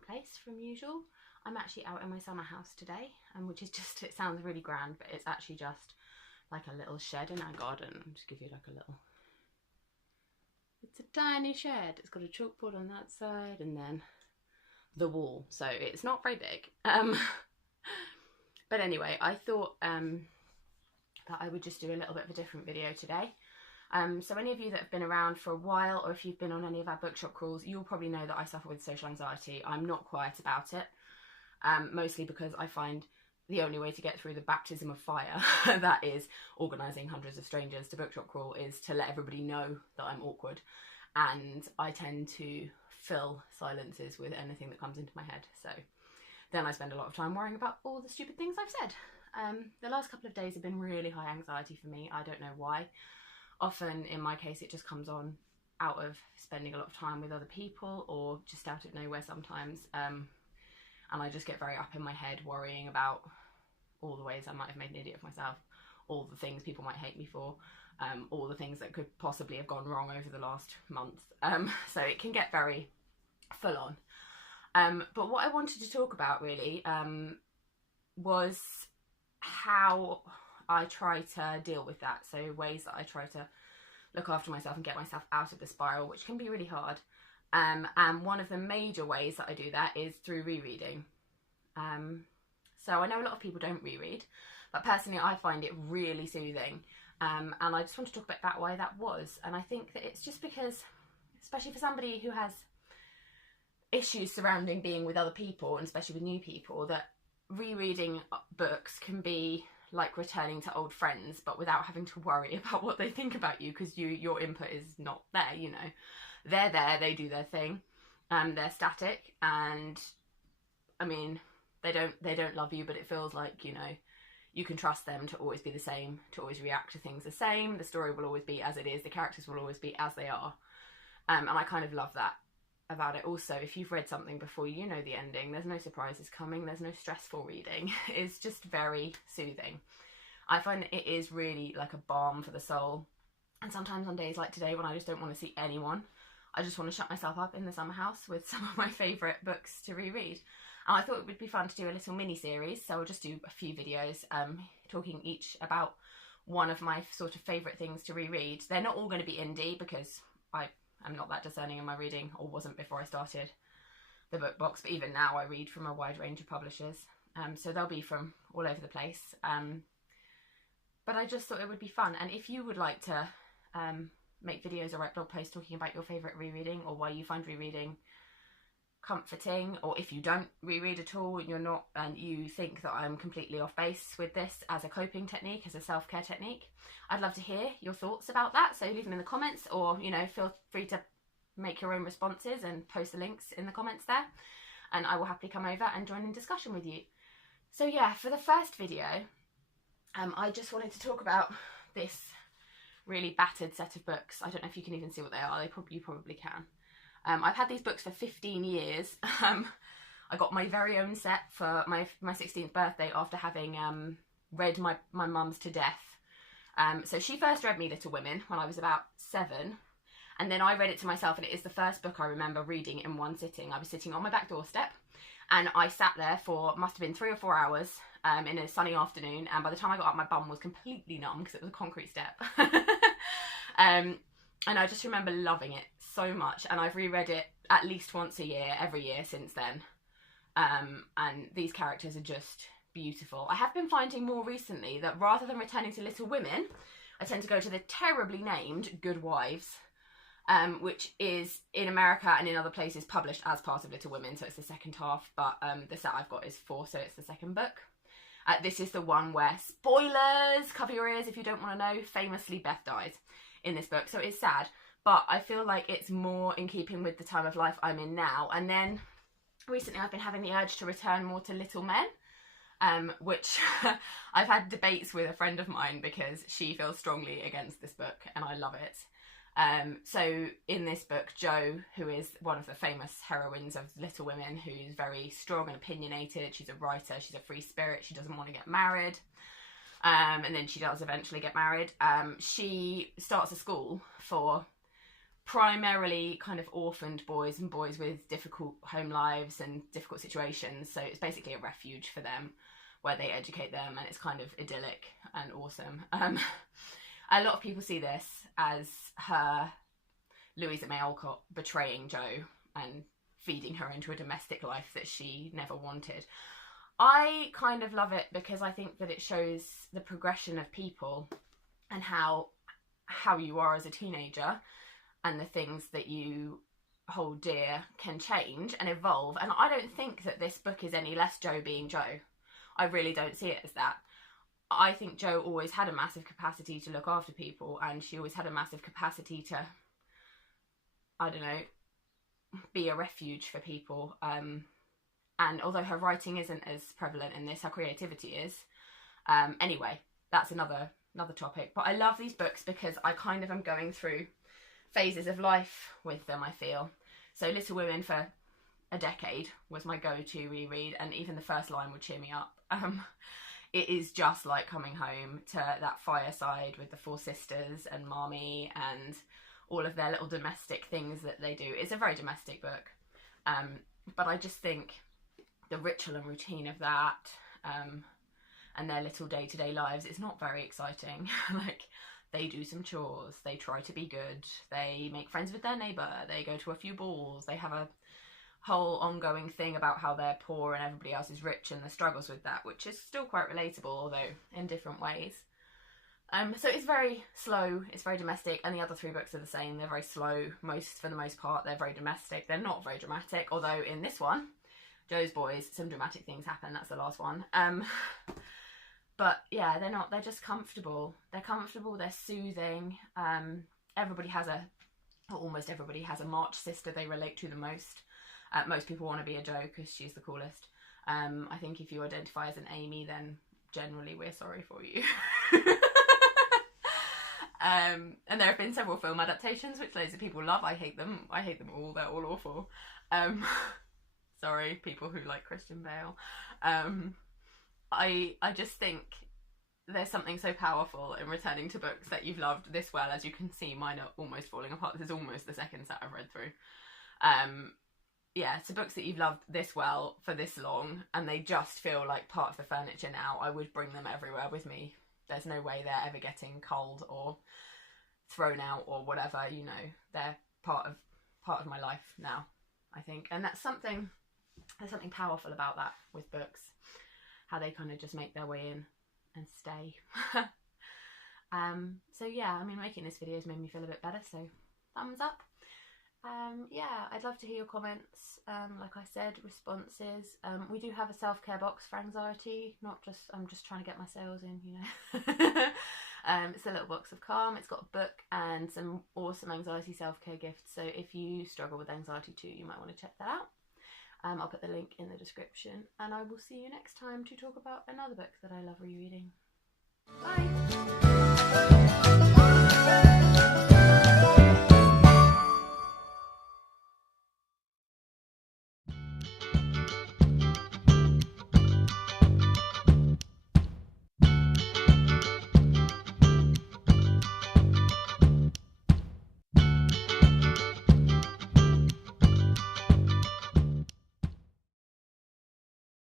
different place from usual. I'm actually out in my summer house today, which is just, it sounds really grand, but it's actually just like a little shed in our garden. I'll just give you like a little, it's a tiny shed. It's got a chalkboard on that side and then the wall, so it's not very big. But anyway, I thought that I would just do a little bit of a different video today. So any of you that have been around for a while, or if you've been on any of our bookshop crawls, you'll probably know that I suffer with social anxiety. I'm not quiet about it, mostly because I find the only way to get through the baptism of fire that is organising hundreds of strangers to bookshop crawl is to let everybody know that I'm awkward, and I tend to fill silences with anything that comes into my head. So then I spend a lot of time worrying about all the stupid things I've said. The last couple of days have been really high anxiety for me. I don't know why. Often in my case it just comes on out of spending a lot of time with other people, or just out of nowhere sometimes, and I just get very up in my head worrying about all the ways I might have made an idiot of myself, all the things people might hate me for, all the things that could possibly have gone wrong over the last month. So it can get very full on. But what I wanted to talk about really was how I try to deal with that. So ways that I try to look after myself and get myself out of the spiral, which can be really hard. And one of the major ways that I do that is through rereading. So I know a lot of people don't reread, but personally I find it really soothing. And I just want to talk about why that was. And I think that it's just because, especially for somebody who has issues surrounding being with other people, and especially with new people, that rereading books can be like returning to old friends, but without having to worry about what they think about you, because your input is not there, you know. They're there, they do their thing, they're static, and I mean, they don't love you, but it feels like, you know, you can trust them to always be the same, to always react to things the same. The story will always be as it is, the characters will always be as they are, and I kind of love that about it. Also, if you've read something before, you know the ending, there's no surprises coming, there's no stressful reading. It's just very soothing. I find it is really like a balm for the soul, and sometimes on days like today when I just don't want to see anyone, I just want to shut myself up in the summer house with some of my favourite books to reread. And I thought it would be fun to do a little mini series, so I'll just do a few videos talking each about one of my sort of favourite things to reread. They're not all going to be indie, because I'm not that discerning in my reading, or wasn't before I started the book box, but even now I read from a wide range of publishers, so they'll be from all over the place, but I just thought it would be fun. And if you would like to make videos or write blog posts talking about your favourite rereading, or why you find rereading comforting, or if you don't reread at all and you think that I'm completely off base with this as a coping technique, as a self-care technique, I'd love to hear your thoughts about that. So leave them in the comments, or, you know, feel free to make your own responses and post the links in the comments there, and I will happily come over and join in discussion with you. So yeah, for the first video, I just wanted to talk about this really battered set of books. I don't know if you can even see what they are. You probably can. I've had these books for 15 years. I got my very own set for my 16th birthday after having read my mum's to death. So she first read me Little Women when I was about 7, and then I read it to myself, and it is the first book I remember reading in one sitting. I was sitting on my back doorstep, and I sat there for, must have been 3 or 4 hours in a sunny afternoon, and by the time I got up my bum was completely numb because it was a concrete step. And I just remember loving it so much, and I've reread it at least once a year, every year since then. And these characters are just beautiful. I have been finding more recently that rather than returning to Little Women, I tend to go to the terribly named Good Wives, which is in America and in other places published as part of Little Women, so it's the second half, but the set I've got is 4, so it's the second book. This is the one where, spoilers, cover your ears if you don't want to know, famously Beth dies in this book, so it's sad, but I feel like it's more in keeping with the time of life I'm in now. And then recently I've been having the urge to return more to Little Men, which I've had debates with a friend of mine because she feels strongly against this book and I love it. So in this book, Jo, who is one of the famous heroines of Little Women, who's very strong and opinionated, she's a writer, she's a free spirit, she doesn't want to get married, and then she does eventually get married. She starts a school for primarily kind of orphaned boys and boys with difficult home lives and difficult situations. So it's basically a refuge for them where they educate them, and it's kind of idyllic and awesome. A lot of people see this as her, Louisa May Alcott, betraying Jo and feeding her into a domestic life that she never wanted. I kind of love it because I think that it shows the progression of people and how you are as a teenager, and the things that you hold dear can change and evolve. And I don't think that this book is any less Jo being Jo. I really don't see it as that. I think Jo always had a massive capacity to look after people, and she always had a massive capacity to, I don't know, be a refuge for people. And although her writing isn't as prevalent in this, her creativity is. Anyway, that's another topic. But I love these books because I kind of am going through phases of life with them, I feel. So Little Women for a decade was my go-to reread, and even the first line would cheer me up. It is just like coming home to that fireside with the four sisters and Marmee and all of their little domestic things that they do. It's a very domestic book. But I just think the ritual and routine of that, and their little day-to-day lives, is not very exciting. Like, they do some chores, they try to be good, they make friends with their neighbour, they go to a few balls, they have a whole ongoing thing about how they're poor and everybody else is rich and the struggles with that, which is still quite relatable, although in different ways. So it's very slow, it's very domestic, and the other three books are the same. They're very slow, for the most part. They're very domestic. They're not very dramatic, although in this one, Jo's Boys, some dramatic things happen. That's the last one. But yeah, they're just comfortable. They're comfortable, they're soothing. Almost everybody has a March sister they relate to the most. Most people want to be a Jo because she's the coolest. I think if you identify as an Amy, then generally we're sorry for you. And there have been several film adaptations which loads of people love. I hate them all. They're all awful. Sorry, people who like Christian Bale. I just think there's something so powerful in returning to books that you've loved this well. As you can see, mine are almost falling apart. This is almost the second set I've read through. Yeah, so books that you've loved this well for this long, and they just feel like part of the furniture now. I would bring them everywhere with me. There's no way they're ever getting cold or thrown out or whatever, you know. They're part of my life now, I think. And there's something powerful about that with books. How they kind of just make their way in and stay. So yeah, I mean, making this video has made me feel a bit better, so thumbs up. Yeah, I'd love to hear your comments, like I said, responses. We do have a self-care box for anxiety, I'm just trying to get my sales in, you know. It's a little box of calm. It's got a book and some awesome anxiety self-care gifts, so if you struggle with anxiety too, you might want to check that out. I'll put the link in the description, and I will see you next time to talk about another book that I love rereading. Bye!